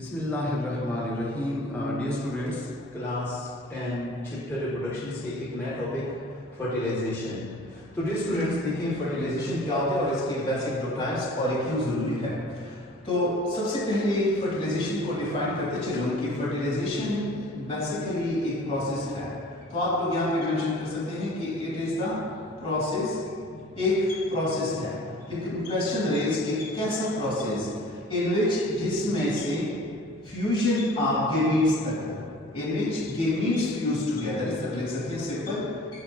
बिस्मिल्लाहिर्रहमानिर्रहीम। Dear students, class 10 chapter reproduction से एक नया टॉपिक फर्टिलाइजेशन। तो डियर स्टूडेंट्स, देखिए फर्टिलाइजेशन क्या होता है और इसके बेसिक दो टाइप्स और ये क्यों जरूरी है। तो सबसे पहले फर्टिलाइजेशन को डिफाइन करते चलो कि फर्टिलाइजेशन बेसिकली एक प्रोसेस है। तो आप लोग यहाँ पे मेंशन कर सकते हैं कि इट इज द प्रोसेस, एक प्रोसेस है। लेकिन क्वेश्चन रेज कि कैसा प्रोसेस in which जिसमें से fusion of gametes तक, in which gametes fuse together, इस तरह लिख सकते हैं सिंपल,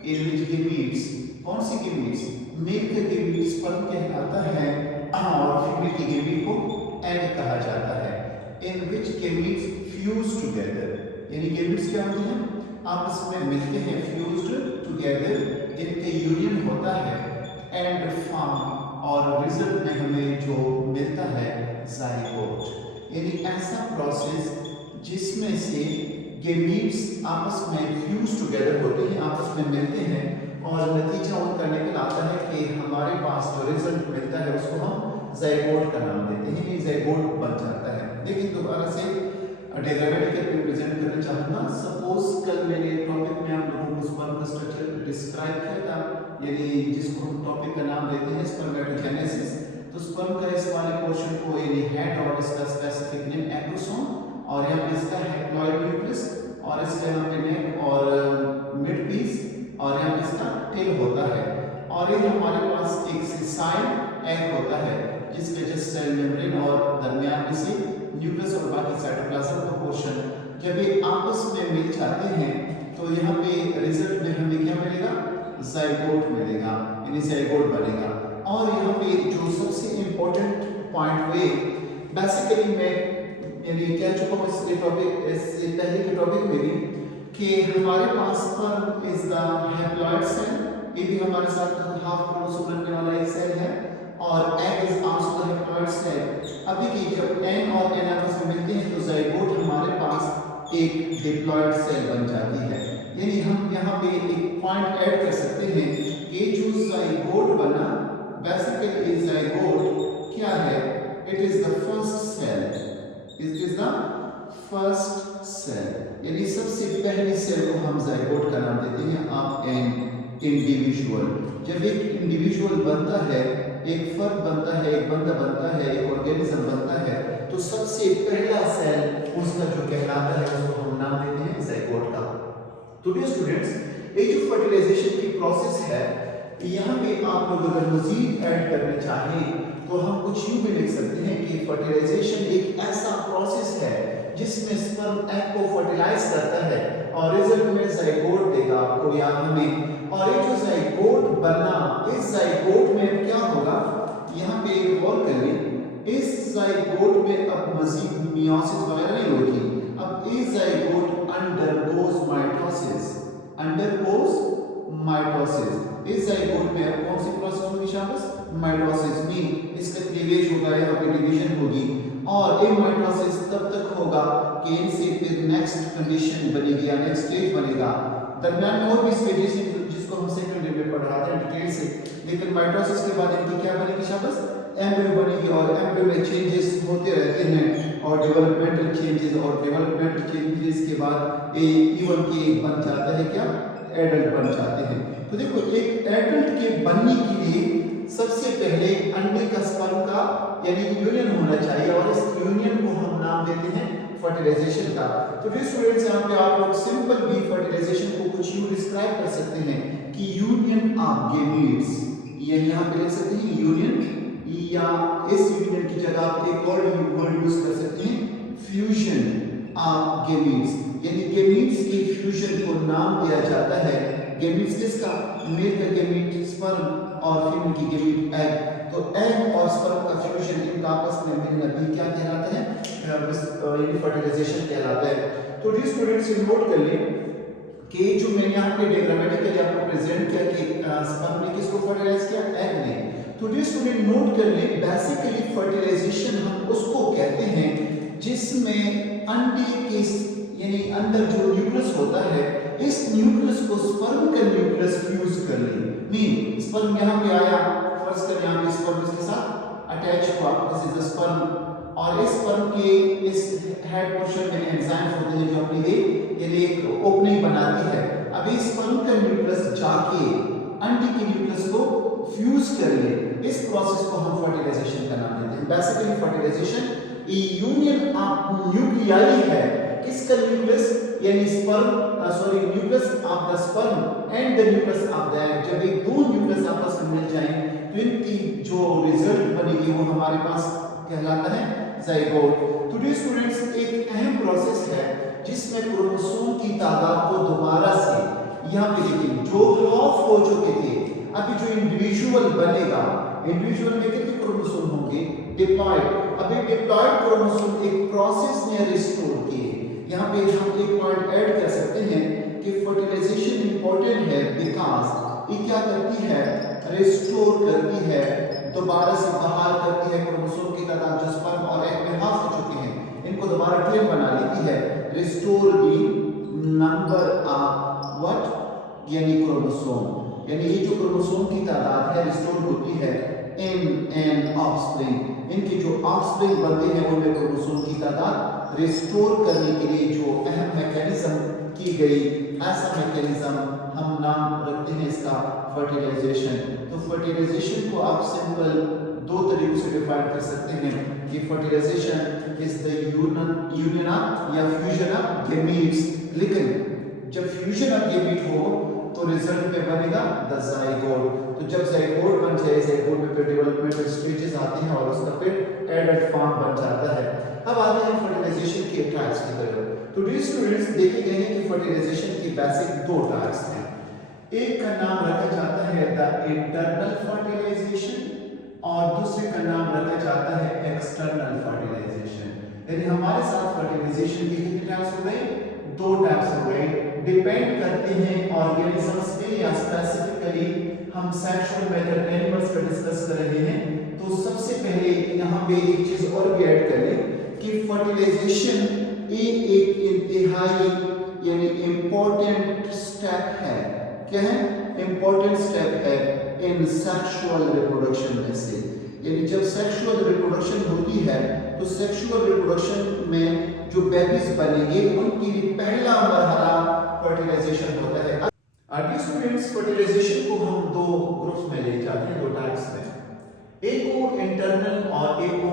in which gametes, कौन सी gametes, मेल का gamete sperm कहलाता है और फीमेल की gamete को egg कहा जाता है। in which gametes fuse together, यानी gametes क्या होते हैं, आपस में मिलते हैं, fused together, इनके यूनियन होता है and form, और रिजल्ट में हमें जो मिलता है ज़ाइगोट, यानी ऐसा प्रोसेस जिसमें से गेमीट्स आपस में फ्यूज टुगेदर होते हैं, आपस में मिलते हैं और नतीजा उनका निकल आता है कि हमारे पास जो रिजल्ट मिलता है उसको हम ज़ाइगोट का नाम देते हैं, यानी ज़ाइगोट बन जाता है। लेकिन दोबारा से डेरिवेटिव पे प्रेजेंट करना चाहूँगा। सपोज कल मैंने टॉपिक में आप लोगों को स्पर्म का स्ट्रक्चर डिस्क्राइब किया था, यानी जिसको हम टॉपिक का नाम देते हैं स्पर्मेटोजेनेसिस। तो स्पर्म का इस वाले पोर्शन को यानी हेड और इसका स्पेसिफिक नेम एक्रोसोम, और यहाँ पे इसका हैप्लॉइड न्यूक्लियस, और इसका यहाँ पे नेक और मिड पीस, और यहाँ पे इसका टेल होता है, और ये हमारे पास एक सिसाइल एग होता है जिसके जस्ट सेल मेम्ब्रेन और दरमियान में से न्यूक्लियस और बाकी साइटोप्लाज्म का पोर्शन जब ये आपस में मिल जाते हैं तो यहाँ पे रिजल्ट में हमें क्या मिलेगा, ज़ाइगोट मिलेगा, यानी ज़ाइगोट बनेगा। और यहाँ पे जो सबसे इम्पोर्टेंट पॉइंट हुए, बेसिकली मैं यानी कह चुका हूँ इसके टॉपिक, इससे पहले के टॉपिक में भी, कि हमारे पास sperm is the haploid cell, ये भी हमारे साथ हाफ क्रोमोसोम रखने वाला एक सेल है, और egg is also the haploid cell. अभी की जब एन और एन आपस में मिलते हैं तो ज़ाइगोट हमारे पास एक डिप्लॉइड सेल बन जाती है। यानी हम यहाँ पे एक पॉइंट ऐड कर सकते हैं कि जो ज़ाइगोट बना, बेसिकली ज़ाइगोट क्या है, it is the first cell, it is the first cell, यानी सबसे पहली सेल को हम ज़ाइगोट का नाम देते हैं ऑफ एन इंडिविजुअल। जब एक इंडिविजुअल बनता है, एक फर्द बनता है, एक बंदा बनता है, एक ऑर्गेनिज्म बनता है, तो सबसे पहला सेल उसका जो कहलाता है उसको हम नाम देते हैं ज़ाइगोट का। तो डियर स्टूडेंट्स, ये जो फर्टिलाइजेशन की प्रोसेस है, यहाँ पे आप लोग अगर मजीद ऐड करना चाहें तो हम कुछ यूं भी लिख सकते हैं कि फर्टिलाइजेशन एक ऐसा प्रोसेस है जिसमें स्पर्म एग को फर्टिलाइज करता है और रिजल्ट में ज़ाइगोट देगा आपको या हमें। और ये जो ज़ाइगोट बना, इस ज़ाइगोट में क्या होगा, यहाँ पे एक गौर करें, इस ज़ाइगोट में अब मजीद मियोसिस वगैरह नहीं होगी, अब इस zygote undergoes mitosis, undergoes mitosis. इस ज़ाइगोट में अब कौन सी प्रोसेस होगी शाबाश, माइटोसिस में इसका क्लीवेज होगा, यहाँ पे डिवीजन होगी, और ये माइटोसिस तब तक होगा कि इनसे फिर नेक्स्ट कंडीशन बनेगी या नेक्स्ट स्टेज बनेगा। दरमियान में और भी स्टेजेस हैं जिसको हम सेकेंडरी में पढ़ाते हैं डिटेल से, लेकिन माइटोसिस के बाद इनकी क्या बनेगी शाबाश, एम्ब्रियो बनेगी, और एम्ब्रियो में चेंजेस होते रहते हैं और डेवलपमेंटल चेंजेस, और डेवलपमेंटल चेंजेस के बाद ये इवन के बन जाता है क्या, एडल्ट बन जाते हैं। तो देखो, एक एडल्ट के बनने के लिए सबसे पहले अंडे का स्पर्म का यानी यूनियन होना चाहिए, और इस यूनियन को हम नाम देते हैं फर्टिलाइजेशन का। तो डियर स्टूडेंट्स, यहाँ पे आप लोग सिंपल भी फर्टिलाइजेशन को कुछ यूं डिस्क्राइब कर सकते हैं कि यूनियन ऑफ गेमीट्स, ये यहाँ पे लिख सकते हैं यूनियन, या इस यूनियन की जगह आप एक और वर्ड यूज कर सकते हैं फ्यूजन ऑफ गेमीट्स, यानी गेमीट्स के फ्यूजन को नाम दिया जाता है। गेमीट्स किसका, मेल का गेमीट स्पर्म और फीमेल की गेमीट एग। तो एग और स्पर्म का फ्यूजन, इनका आपस में मिलना भी क्या कहलाता है, यानी फर्टिलाइजेशन कहलाता है। तो डियर स्टूडेंट्स, नोट कर लें कि जो मैंने यहाँ पे ग्रामेटिकली आपको प्रेजेंट किया कि स्पर्म ने किसको फर्टिलाइज किया, एग ने। तो डियर स्टूडेंट, नोट कर लें, बेसिकली फर्टिलाइजेशन हम उसको कहते हैं जिसमें अंडे के यानी अंदर जो न्यूक्लियस होता है, इस न्यूक्लियस को स्पर्म का न्यूक्लियस फ्यूज कर ले। मीन स्पर्म यहाँ पे आया, फर्स्ट कर यहाँ पे स्पर्म इसके साथ अटैच हुआ, दिस इज द स्पर्म, और इस स्पर्म के इस हेड पोर्शन में एंजाइम्स होते हैं जो अपनी लिए एक ओपनिंग बनाती है। अब इस स्पर्म का न्यूक्लियस जाके अंडे के न्यूक्लियस को फ्यूज कर ले, इस प्रोसेस को हम फर्टिलाइजेशन का नाम देते हैं। Basically fertilisation union of nuclei है, किसका न्यूक्लियस यानी nucleus of the sperm and the nucleus of the egg. जब एक दो न्यूक्लियस आपस में मिल जाएं तो इनकी जो रिजल्ट बनेगी वो हमारे पास कहलाता है ज़ाइगोट। तो डियर स्टूडेंट्स, एक अहम प्रोसेस है जिसमें क्रोमोसोम की तादाद को दोबारा से यहाँ पे देखिए जो हाफ हो चुके थे, अभी जो इंडिविजुअल बनेगा, इंडिविजुअल में कितने क्रोमोसोम होंगे? डिप्लॉयड। अभी डिप्लॉयड क्रोमोसोम एक प्रोसेस ने रिस्टोर किए। यहाँ पे हम एक पॉइंट ऐड कर सकते हैं कि फर्टिलाइजेशन इंपॉर्टेंट है बिकॉज ये क्या करती है? रिस्टोर करती है, दोबारा से बहाल करती है क्रोमोसोम की तादाद जो स्पर्म और एग में हाफ हो चुके हैं, इनको दोबारा ट्विन बना लेती है। Restore the number of what यानी क्रोमोसोम, यानी ये जो क्रोमोसोम की तादाद है रिस्टोर होती है इन एन ऑफस्प्रिंग। इनके जो ऑफस्प्रिंग बनते हैं उनमें क्रोमोसोम की तादाद रिस्टोर करने के लिए जो अहम मैकेनिज्म की गई, ऐसा मैकेनिज्म हम नाम रखते हैं इसका फर्टिलाइजेशन। तो फर्टिलाइजेशन को आप सिंपल दो तरीकों से डिफाइन कर सकते हैं कि फर्टिलाइजेशन इज द यूनियन या फ्यूजन ऑफ गैमीट्स। लेकिन जब फ्यूजन ऑफ गैमीट हो तो रिजल्ट में बनेगा द ज़ाइगोट। तो जब ज़ाइगोट बन जाए, ज़ाइगोट में फिर डेवलपमेंटल स्टेजेस आते हैं और उसका फिर एडल्ट फॉर्म बन जाता है। अब आते हैं फर्टिलाइजेशन के टाइप्स की तरफ। तो डियर स्टूडेंट्स, देखे गए हैं कि फर्टिलाइजेशन की बेसिक दो टाइप्स हैं। एक का नाम रखा जाता है द इंटरनल फर्टिलाइजेशन और दूसरे का नाम रखा जाता है एक्सटर्नल फर्टिलाइजेशन। यानी हमारे साथ फर्टिलाइजेशन की कितने टाइप्स हो गए? दो टाइप्स हो गए। डिपेंड करते हैं ऑर्गेनिजम्स पे या स्पेसिफिकली हम सेक्सुअल मेथड एनिमल्स पर डिस्कस कर रहे हैं। तो सबसे पहले यहाँ पे एक चीज और भी ऐड कर लें कि फर्टिलाइजेशन एक इंतहाई यानी इंपॉर्टेंट स्टेप है। क्या है? इंपॉर्टेंट स्टेप है इन सेक्सुअल रिप्रोडक्शन में से। यानी जब सेक्सुअल रिप्रोडक्शन होती है तो सेक्सुअल रिप्रोडक्शन में जो बेबीज बनेंगे उनकी पहला मरहला फर्टिलाइजेशन होता है। डियर स्टूडेंट्स, फर्टिलाइजेशन को हम दो ग्रुप्स में ले जाते हैं, दो टाइप्स में। एक को इंटरनल और एक को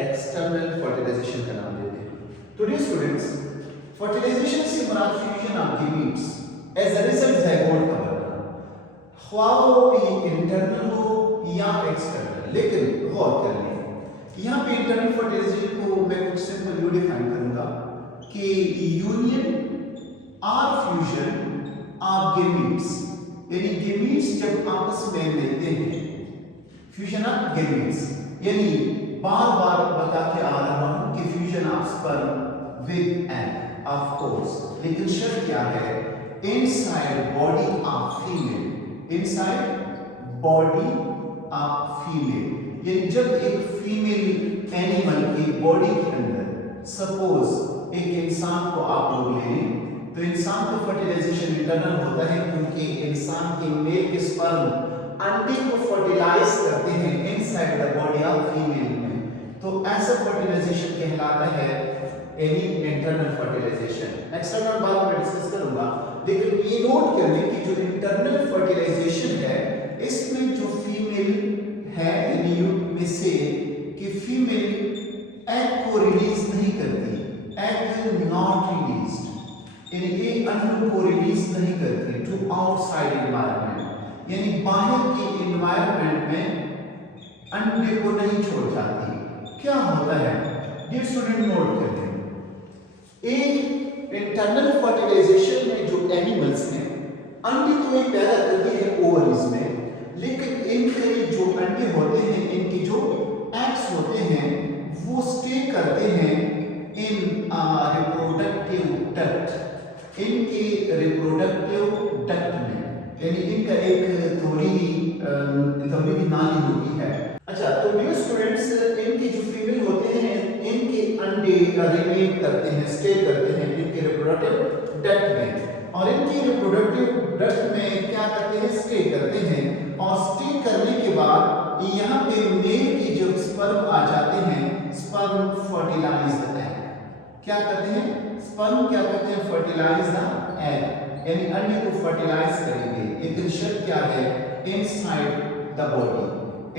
एक्सटर्नल फर्टिलाइजेशन का नाम देते हैं। तो डियर स्टूडेंट्स, फर्टिलाइजेशन से मुराद fusion of gametes as a result zygote का बनना, ख्वाह वो इंटरनल हो या एक्सटर्नल। लेकिन गौर कर लें, यहाँ पे इंटरनल फर्टिलाइजेशन को मैं कुछ सिंपल यू डिफाइन करूंगा कि यूनियन और फ्यूजन ऑफ गैमीट्स, यानी गैमीट्स जब आपस में मिलते हैं, फ्यूजन ऑफ गैमीट्स यानी बार बार बता के आ रहा हूं कि fusion of sperm with egg of course, लेकिन शर्त क्या है? Inside body of female, inside body of female. यानी जब एक फीमेल एनिमल की बॉडी के अंदर सपोज एक इंसान को आप लोग ले लें, तो इंसान का फर्टिलाइजेशन इंटरनल होता है क्योंकि इंसान के मेल के स्पर्म अंडे को फर्टिलाइज करते हैं inside the body of female में। तो ऐसा फर्टिलाइजेशन कहलाता है एनी इंटरनल फर्टिलाइजेशन। एक्सटर्नल बाद में डिस्कस करूंगा, लेकिन ये नोट कर लें कि जो इंटरनल फर्टिलाइजेशन है इसमें जो फीमेल है यानी में से कि फीमेल एग को रिलीज नहीं करती, एग नॉट रिलीज्ड, यानी ये अंडों को रिलीज नहीं करती टू आउटसाइड एनवायरनमेंट, यानी बाहर के एनवायरनमेंट में अंडे को नहीं छोड़ जाती। क्या होता है? डियर स्टूडेंट, नोट कर लें, एक इंटरनल फर्टिलाइजेशन में जो एनिमल्स हैं अंडे तो ये पैदा करते हैं ओवरीज में, लेकिन इनके जो अंडे होते हैं, इनके जो एग्स होते हैं वो स्टे करते हैं इन रिप्रोडक्टिव डक्ट, इनके रिप्रोडक्टिव डक्ट में, यानी इनका एक थोड़ी नाली होती है। अच्छा, तो डियर स्टूडेंट्स, इनके जो फीमेल होते हैं इनके अंडे रिमेन करते हैं, स्टे करते हैं इनके रिप्रोडक्टिव डक्ट में, और इनके रिप्रोडक्टिव डक्ट में क्या करते हैं? स्टे करते हैं, और स्टे करने के बाद यहाँ पे मेल की जो स्पर्म आ जाते हैं स्पर्म फर्टिलाइज द एग। क्या करते हैं? स्पर्म क्या करते हैं? फर्टिलाइज द एग, यानी अंडे को फर्टिलाइज करेंगे। लेकिन शर्त क्या है? Inside the body,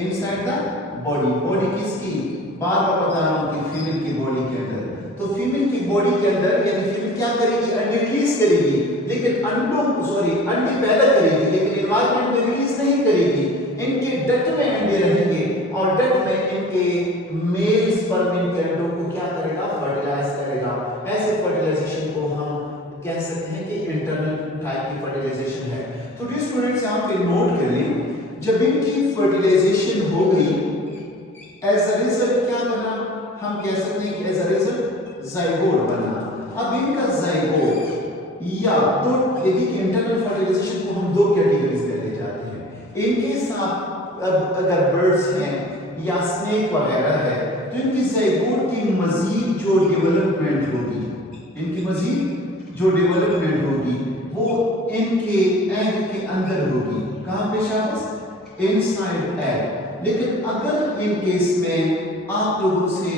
inside the body. Body किसकी? बार बार बता रहा हूं कि फीमेल की बॉडी के अंदर। तो फीमेल की बॉडी के अंदर यानी फीमेल क्या करेगी? अंडे रिलीज करेगी, लेकिन अंडे पैदा करेगी, लेकिन एनवायरनमेंट में रिलीज नहीं करेगी। इनके डट में अंडे रहेंगे और डट में इनके मेल स्पर्म इनके अंडों को क्या करेगा? फर्टिलाइज करेगा। ऐसे फर्टिलाइजेशन को हम कह सकते हैं कि इंटरनल टाइप की फर्टिलाइजेशन है। तो डियर स्टूडेंट्स यहाँ पे नोट कर लें, जब इनकी फर्टिलाइजेशन हो गई, एज अ रिजल्ट क्या बना? हम कह सकते हैं कि एज अ रिजल्ट जाइगोट बना। अब इनका जाइगोट या तो देखिए इंटरनल फर्टिलाइजेशन को हम दो कैटेगरीज में ले जाते हैं। इनके साथ अगर बर्ड्स हैं या स्नेक वगैरह है तो इनकी जाइगोट की मजीद जो डेवलपमेंट होगी, इनकी मजीद जो डेवलपमेंट होगी वो इनके एग के अंदर होगी। कहां पे शाबाश? Inside egg. लेकिन अगर इन केस में आप लोगों से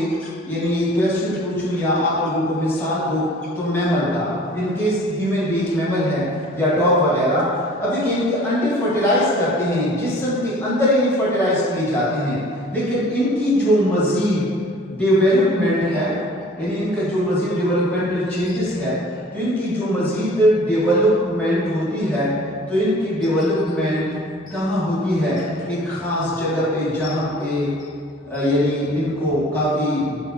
यानी क्वेश्चन पूछूं या आप लोगों को मिसाल दो तो मैमल का, in case human being mammal है या डॉग वगैरह, अब देखिए इनके अंडे फर्टिलाइज करते हैं, जिस्म के अंदर इन्हें फर्टिलाइज किए जाते हैं, लेकिन इनकी जो मजीद डेवलपमेंट है यानी इनका जो मजीद डेवलपमेंटल चेंजेस है, तो इनकी जो मजीद डेवलपमेंट होती है तो इनकी डेवलपमेंट कहाँ होती है? एक खास जगह पे जहाँ पे यानी इनको काफी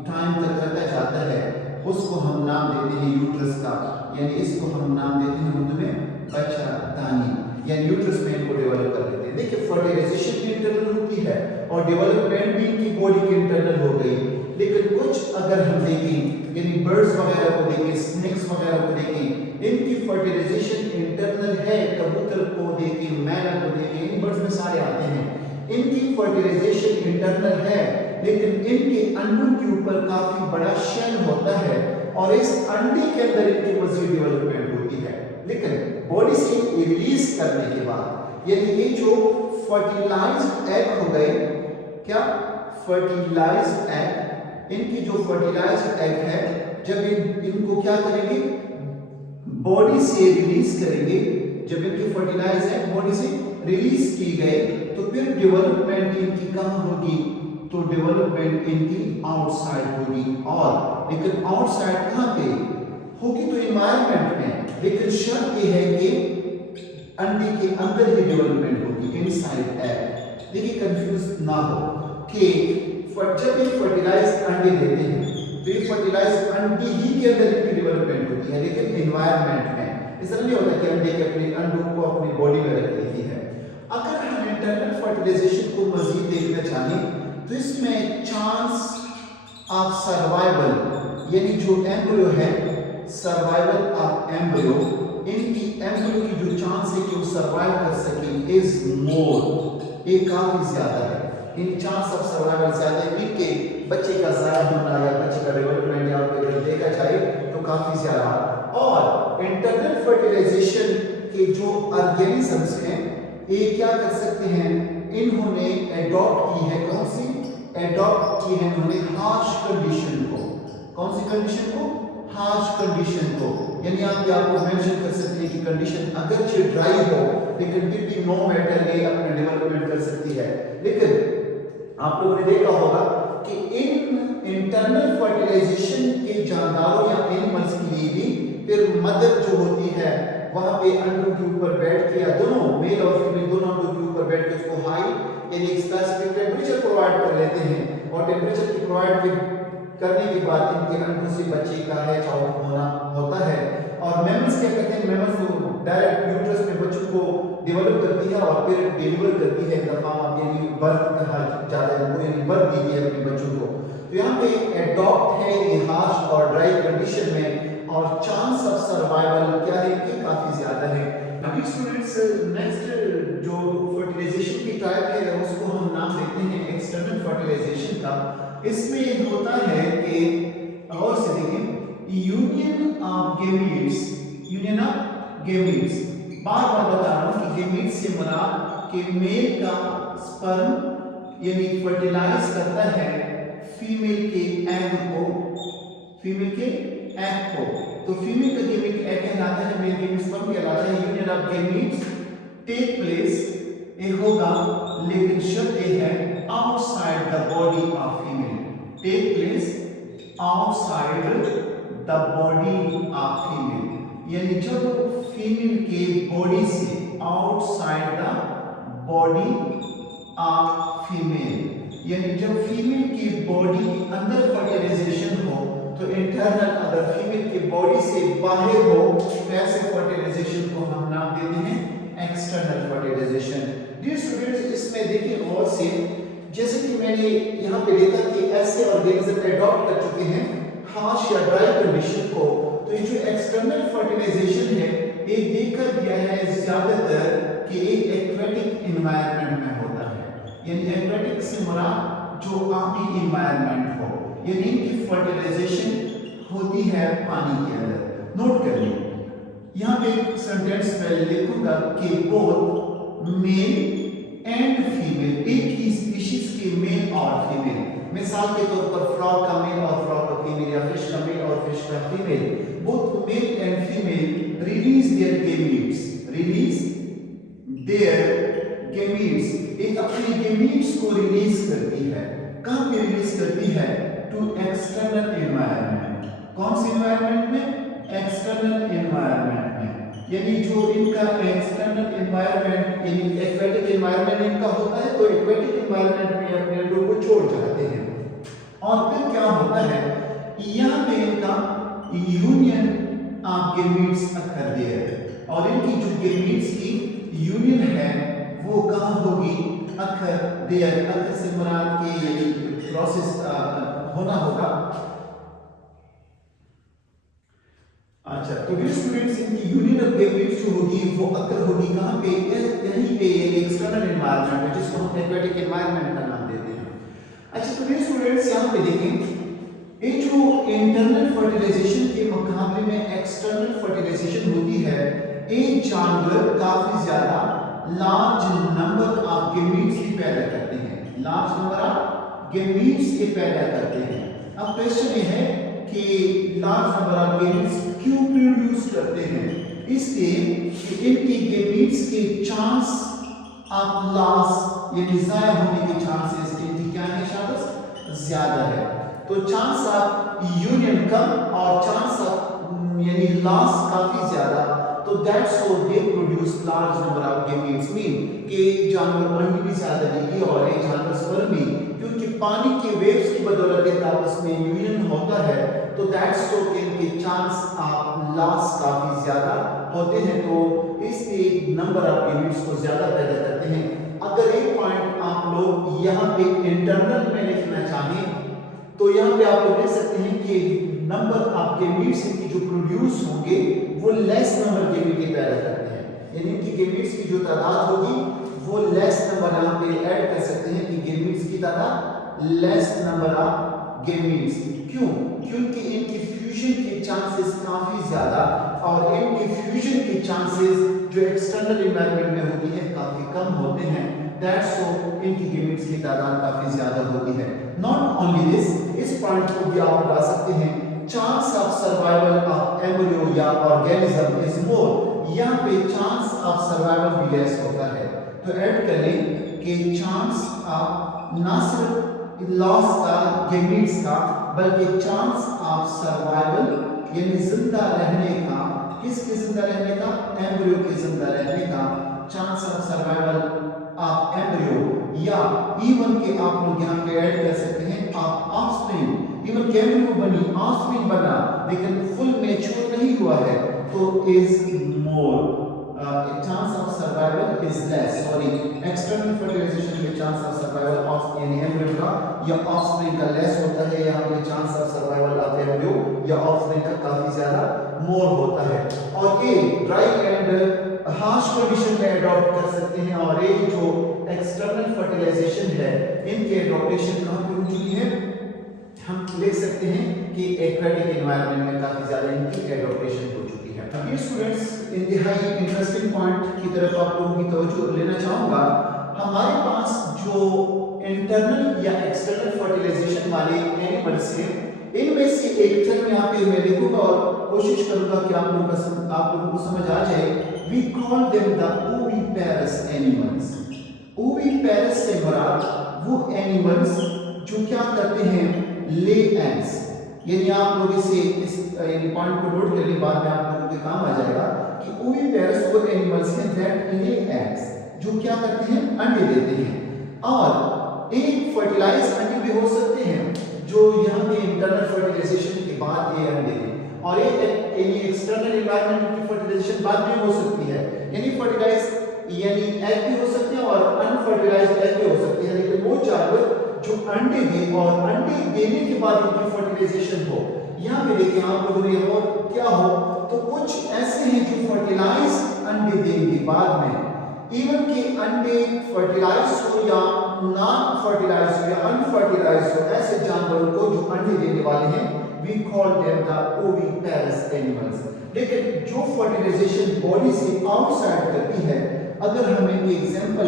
टाइम तक रखा जाता है, उसको हम नाम देते हैं यूट्रस का, यानी इसको हम नाम देते हैं उर्दू में बच्चादानी, यानी यूट्रस में इनको डेवलप कर देते हैं। देखिए फर्टिलाइजेशन भी इंटरनल होती है और डेवलपमेंट भी इनकी बॉडी की इंटरनल हो गई। लेकिन कुछ अगर हम देखें यानी बर्ड्स वगैरह को देखें, स्नेक्स वगैरह को देखें, इनकी फर्टिलाइजेशन इंटरनल है। कबूतर को देखें, मैना को देखें, इन बर्ड्स में सारे आते हैं, इनकी फर्टिलाइजेशन इंटरनल है, लेकिन इनके अंडों के ऊपर काफी बड़ा शेल होता है और इस अंडे के अंदर इनकी मजीद डेवलपमेंट होती है। लेकिन बॉडी से रिलीज करने के बाद यानी ये जो फर्टिलाइज्ड एग हो गए, क्या फर्टिलाइज्ड एग, इनकी जो फर्टिलाइज्ड एग है जब इनको क्या करेंगे? बॉडी से रिलीज करेंगे। जब इनकी फर्टिलाइज एग बॉडी से रिलीज की गए तो फिर डेवलपमेंट इनकी कहां होगी? तो डेवलपमेंट इनकी आउटसाइड होगी। और लेकिन आउटसाइड कहां पे होगी? तो एनवायरनमेंट में। लेकिन शर्त यह है कि अंडे के अंदर ही डेवलपमेंट होगी, इनसाइड एग। देखिए कंफ्यूज ना हो कि जब ये फर्टिलाइज अंडे देते हैं तो ये फर्टिलाइज अंडे ही के अंदर इनकी डेवलपमेंट होती है, लेकिन एनवायरनमेंट में इस तरह नहीं होता कि अंडे के अपने अंडों को अपनी बॉडी में रख लेती है। अगर हम इंटरनल फर्टिलाइजेशन को मजीद देखना चाहें तो इसमें चांस ऑफ सर्वाइवल यानी जो एम्ब्रियो है, सर्वाइवल ऑफ एम्ब्रियो, इनकी एम्ब्रियो की जो चांस है कि वो सर्वाइव कर सके इज मोर, ये काफी ज्यादा है। इन चांस ऑफ सर्वाइवल ज्यादा है, इनके बच्चे का ज़ाया होना या बच्चे का डेवलपमेंट या अगर देखा जाए तो काफी ज्यादा। और इंटरनल फर्टिलाइजेशन के जो ऑर्गेनिजम्स हैं ये क्या कर सकते हैं? इन्होंने एडॉप्ट की है, कौन सी एडॉप्ट की है इन्होंने? हार्श कंडीशन को। कौन सी कंडीशन को? हार्श कंडीशन को। यानी आपको मेंशन कर सकते हैं कि कंडीशन अगरचे ड्राई हो लेकिन फिर भी नो मैटर ये अपना डेवलपमेंट कर सकती है। लेकिन आप लोगों ने देखा होगा कि इन इंटरनल फर्टिलाइजेशन के जानदारों या एनिमल्स के लिए भी फिर मदर जो होती है वहां पे अंडों के ऊपर बैठ के, या दोनों मेल और फीमेल दोनों अंडों के ऊपर बैठ के उसको हाई यानी एक स्पेसिफिक टेम्परेचर प्रोवाइड कर लेते हैं और टेम्परेचर की प्रोवाइड करने के बाद इनके अंडों से बच्चे का हैच आउट होना होता है। और मेमल्स क्या करते हैं? मेमल्स तो डायरेक्ट यूट्रस में बच्चों को डेवलप करती है और फिर डिलीवर करती है दफा यानी बर्थ ज्यादा यानी बर्थ देती है अपने बच्चों को। तो यहाँ पे एडॉप्ट है ये हार्श और ड्राई कंडीशन में और चांस ऑफ सर्वाइवल क्या है कि काफी ज्यादा है। अभी स्टूडेंट्स नेक्स्ट जो फर्टिलाइजेशन की टाइप है उसको हम नाम देते हैं एक्सटर्नल फर्टिलाइजेशन का। इसमें होता है कि और से देखें union of gametes, union of gametes, बार बार बता रहा हूं कि गैमीट्स से मुराद कि मेल का स्पर्म यानी फर्टिलाइज करता है फीमेल के एग को, फीमेल के एग को, तो फीमेल का गेमीट एग कहलाता है, मेल गेमीट स्पर्म कहलाता है। Union of gametes take place ए होगा, लेकिन शर्त ये है outside the body of female, take place outside the body of female, यानी जब फीमेल के बॉडी से, outside the body of female, यानी जब फीमेल की बॉडी के अंदर फर्टिलाइजेशन हो, तो इंटरनल, अगर फीमेल की बॉडी से बाहर हो तो ऐसे फर्टिलाइजेशन को हम नाम देते हैं एक्सटर्नल फर्टिलाइजेशन। डियर स्टूडेंट्स, इसमें देखिए गौर से, जैसे कि मैंने यहाँ पे देखा कि ऐसे ऑर्गेनिज्म एडॉप्ट कर चुके हैं हार्श या ड्राई कंडीशन को, तो ये जो एक्सटर्नल फर्टिलाइजेशन है ये देखा गया है ज्यादातर कि एक एक्वेटिक एनवायरनमेंट में होता है, यानी एक्वेटिक से मुराद जो पानी एनवायरनमेंट हो, यानी इनकी फर्टिलाइजेशन होती है पानी के अंदर। नोट करिए, यहाँ पे एक सेंटेंस में लिखूंगा कि बोथ मेल एंड फीमेल, एक ही स्पीशीज के मेल और फीमेल, मिसाल के तौर पर फ्रॉग का मेल और फ्रॉग का फीमेल, या फिश का मेल और फिश का female, both male and female release there gametes, release there gametes, एक अपने गेमीट्स को रिलीज करती है। कहां पे रिलीज करती है? To external environment. कौन से एनवायरनमेंट में? एक्सटर्नल एनवायरनमेंट में, यानी जो इनका एक्सटर्नल एनवायरनमेंट, यानी एक्वेटिक एनवायरनमेंट इनका होता है, तो एक्वेटिक एनवायरनमेंट में अपने अंडों को छोड़ जाते हैं, और फिर क्या होता है, यहाँ पे इनका union of gametes occur there, और इनकी जो गेमीट्स की यूनियन है वो कहाँ होगी? अकर देयर, अकर से मुराद के प्रोसेस होना होगा। अच्छा, तो डियर स्टूडेंट्स, इनकी यूनियन ऑफ गेमीट्स जो होगी वो अकर होगी कहाँ पे? यहीं पे एक्सटर्नल एनवायरनमेंट में, जिसको हम एक्वेटिक एनवायरनमेंट का नाम देते हैं। अच्छा, तो डियर स्टूडेंट्स, यहाँ पे देखें, ये जो इंटरनल फर्टिलाइजेशन के मुकाबले में एक्सटर्नल फर्टिलाइजेशन होती है, एक जानवर काफी ज्यादा लार्ज नंबर ऑफ गेमीट्स भी पैदा करते हैं, लार्ज नंबर ऑफ गेमीट्स ये पैदा करते हैं। अब क्वेश्चन ये है कि लार्ज नंबर ऑफ गेमीट्स क्यों प्रोड्यूस करते हैं? इसलिए कि इनकी गेमीट्स के चांस ऑफ लॉस, यानी जाया होने के चांसेस इनकी क्या है? शायद ज्यादा है, तो चांस ऑफ यूनियन कम और चांस ऑफ यानी लॉस काफी ज्यादा, तो that's so they produce large number of gametes, mean कि जानवर अंडे भी ज्यादा देगी और एक जानवर स्पर्म भी, क्योंकि पानी के वेव्स की बदौलत आपस में यूनियन होता है, तो दैट्स सो कि इनके चांस ऑफ लॉस काफी ज्यादा होते हैं, तो इसलिए नंबर ऑफ गेमीट्स को ज्यादा पैदा करते हैं। अगर एक पॉइंट आप लोग यहाँ पे इंटरनल में लिखना चाहें, तो यहाँ पे आप लोग देख सकते हैं कि नंबर ऑफ गेमीट्स इनकी जो प्रोड्यूस होंगे वो लेस नंबर गेमीट के पैदा करते हैं, यानी इनकी गेमीट्स की जो तादाद होगी वो लेस नंबर, यहाँ पे ऐड कर सकते हैं कि गेमीट्स की तादाद लेस नंबर ऑफ गेमीट्स। क्यों? क्योंकि इनकी फ्यूजन के चांसेस काफी ज्यादा, और इनकी फ्यूजन के चांसेस जो एक्सटर्नल एनवायरनमेंट में होती है काफी कम होते हैं, दैट्स सो इनकी गेमीट्स की तादाद काफी ज्यादा होती है। नॉट ओनली दिस, इस पॉइंट को भी आप बता सकते हैं, chance of survival of embryo या ऑर्गेनिज्म इज मोर, यहाँ पे चांस ऑफ सर्वाइवल भी लेस होता है, तो ऐड कर लें कि चांस ऑफ ना सिर्फ लॉस का गेमीट्स का, बल्कि चांस ऑफ सर्वाइवल यानी जिंदा रहने का, किसके जिंदा रहने का? एम्ब्रियो के जिंदा रहने का, chance of survival of embryo, या इवन के आप लोग यहाँ पे ऐड कर सकते हैं ऑफस्प्रिंग, इवन के एम्ब्रियो बनी, ऑफस्प्रिंग बना, लेकिन फुल मैच्योर नहीं हुआ है, तो is more, chance of survival is less, sorry, external fertilisation में चांस ऑफ सर्वाइवल ऑफ यानी एम्ब्रियो का या ऑफस्प्रिंग का लेस होता है, यहाँ पे chance of survival of embryo या ऑफस्प्रिंग का काफी ज्यादा मोर होता है। और ये ड्राई एंड हार्श कंडीशन में अडॉप्ट कर सकते हैं, और ये जो एक्सटर्नल फर्टिलाइजेशन है इनके एडॉप्टेशन कहाँ पे हो चुकी है? हम देख सकते हैं कि एक्वेटिक एनवायरनमेंट में काफी ज्यादा इनकी एडॉप्टेशन हो चुकी है। अब ये स्टूडेंट्स, इंतहाई इंटरेस्टिंग पॉइंट की तरफ आप लोगों की तवज्जो लेना चाहूंगा। हमारे पास जो इंटरनल या एक्सटर्नल फर्टिलाइजेशन वाले एनिमल्स हैं, इनमें से एक टर्म यहाँ पे मैं लिखूंगा और कोशिश करूंगा कि आप लोगों को समझ आ जाए। We call them the oviparous animals. Oviparous से मुराद वो एनिमल्स जो क्या करते हैं, ले एग्स। यानी आप लोग इसे इस पॉइंट को नोट कर लें, बाद में आप लोगों के काम आ जाएगा कि ओविपेरस वो एनिमल्स हैं दैट ले एग्स, जो क्या करते हैं, अंडे देते हैं। और एक फर्टिलाइज अंडे भी हो सकते हैं जो यहाँ पे इंटरनल फर्टिलाइजेशन के बाद ये अंडे दें, और एक एक्सटर्नल एनवायरनमेंट की फर्टिलाइजेशन बाद में हो सकती है, यानी फर्टिलाइज यानी एग भी हो सकते हैं और अनफर्टिलाइज्ड एग भी हो सकते हैं। लेकिन वो जानवर जो अंडे दे और अंडे देने के बाद उनकी फर्टिलाइजेशन हो, यहाँ पे देखिए आप लोगों ने और क्या हो, तो कुछ ऐसे हैं जो फर्टिलाइज अंडे देंगे बाद में, इवन के अंडे फर्टिलाइज हो या नॉन फर्टिलाइज हो या अनफर्टिलाइज हो, ऐसे जानवरों को जो अंडे देने वाले हैं we call them the oviparous animals. लेकिन जो फर्टिलाइजेशन बॉडी से आउटसाइड करती है, अगर हम एक एग्जांपल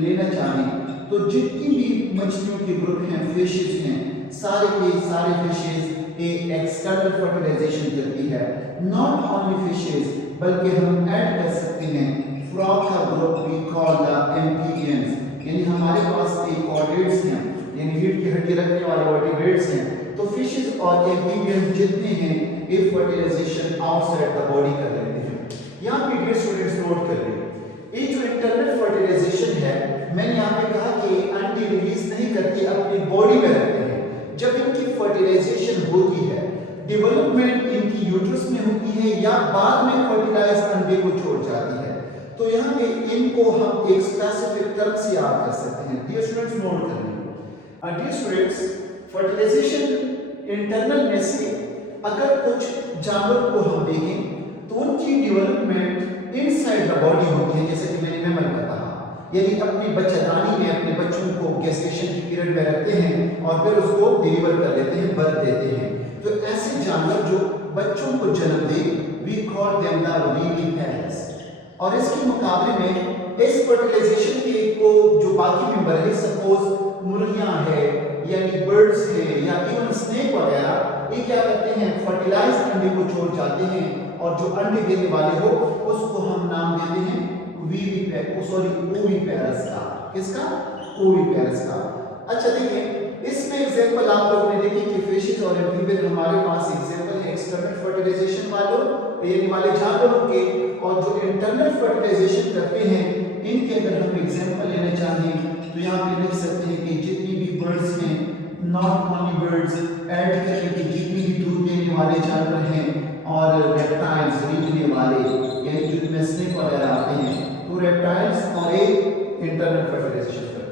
लेना चाहें तो जितनी भी मछलियों के ग्रुप हैं, फिशेस हैं, सारे के सारे फिशेस एक एक्सटर्नल फर्टिलाइजेशन करती है। नॉट ओनली फिशेस बल्कि हम ऐड कर सकते हैं फ्रॉग का group we call the amphibians, यानी हमारे पास एक कॉर्डेट्स हैं, यानी रीढ़ की हड्डी रखने वाले वर्टिब्रेट्स हैं। तो फिशेस और एम्फीबियंस जितने हैं ये फर्टिलाइजेशन आउटसाइड द बॉडी कर लेते हैं। यहाँ पे डियर स्टूडेंट्स नोट कर लें, ये जो इंटरनल फर्टिलाइजेशन है, मैंने यहाँ पे कहा कि अंडे रिलीज नहीं करती, अपनी बॉडी में रखते हैं। जब इनकी फर्टिलाइजेशन होती है, डेवलपमेंट इनकी यूट्रस में होती है या बाद में फर्टिलाइज अंडे को छोड़ जाती है, तो यहाँ पे इनको हम एक स्पेसिफिक टर्म से याद कर सकते हैं। डियर स्टूडेंट्स नोट कर लीजिए। डियर स्टूडेंट्स, फर्टिलाइजेशन इंटरनल में से अगर कुछ जानवर को हम देखें तो उनकी डेवलपमेंट इनसाइड द बॉडी होती है, जैसे कि मैंने मैमल का कहा, यानी अपनी बच्चेदानी में अपने बच्चों को गेस्टेशन की पीरियड में रखते हैं और फिर उसको डिलीवर कर देते हैं, बर्थ देते हैं। तो ऐसे जानवर जो बच्चों को जन्म दे we call them the viviparous. और इसके मुकाबले में इस फर्टिलाइजेशन के को जो बाकी मेंबर है, सपोज मुर्गियां है यानी बर्ड्स है या इवन स्नेक वगैरह, ये क्या करते हैं, फर्टिलाइज अंडे को छोड़ जाते हैं और जो अंडे देने वाले हो उसको हम नाम देते हैं ओविपेरस का। किसका? ओविपेरस का। अच्छा देखिए, इसमें एग्जांपल आप लोगों ने देखी कि फिशेस और एम्फीबियन हमारे पास एग्जांपल है एक्सटर्नल फर्टिलाइजेशन वाले जानवरों के, और जो इंटरनल फर्टिलाइजेशन करते हैं इनके अगर हम एग्जांपल लेना चाहें तो यहाँ पे लिख सकते हैं कि जितनी भी बर्ड्स हैं, नॉट ओनली बर्ड्स, ऐड करके कि जितनी भी दूध देने वाले जानवर हैं और रेप्टाइल्स रेंगने वाले, यानी जिनमें स्नेक वगैरह आते हैं, तो रेप्टाइल्स और एक इंटरनल फर्टिलाइजेशन करते हैं।